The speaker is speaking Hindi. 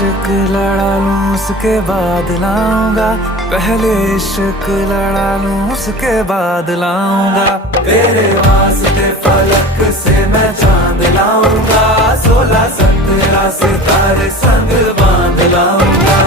इश्क लड़ा लूं उसके बाद लाऊंगा, पहले इश्क लड़ा लूं उसके बाद लाऊंगा। तेरे वास्ते फलक से मैं चांद लाऊंगा, 16-17 सितारे संग बांध लाऊंगा।